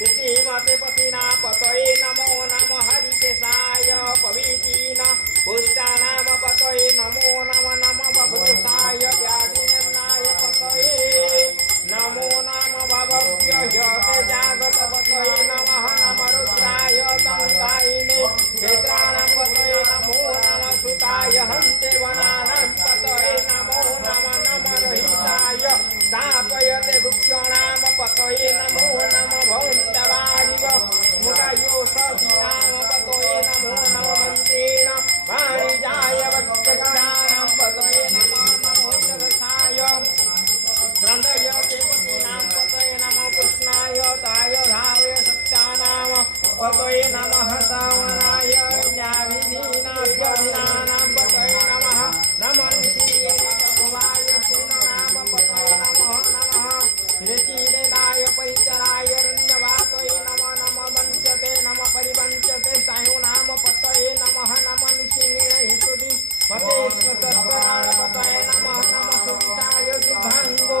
श्रीमते पतिना पतये नमो नमः हरिकेशाय पवितीन पुष्टानाम पतये नमो नमः नमः बभूषाय व्याधिनन्नाय पतये नमो नमः भवभ्यः जागत पतये नमः नमः रुद्राय तन्तायिने क्षेत्राणां पतये नमो नमः सुताय हन्ते वनानां पतये नमो नमः नमः रहिताय स्थापयते वृक्षाणां पतये नमो नमः भवन्तवारिव स्मृतायो सदीनां पतये नमो नमः मन्त्रेण वाणिजाय वक्षक्षाणां पतये नमो नमः सरसाय क्रन्दयते पतीनां पतये नमः कृष्णाय ताय धावय सत्यानां पतये नमः सावनाय ज्ञाविधीनाभ्यधिनानां पतये नमः नमः निशीलभवाय सेनानां पतये नमः नमः निशीलेनाय परिचराय रण्यवातये नमः नमः वञ्चते नमः परिवञ्चते सायुनां पतये नमः नमः निशीलेन हितुदि पते स्मृतस्कराण पतये नमः नमः सुविताय दिभाङ्गो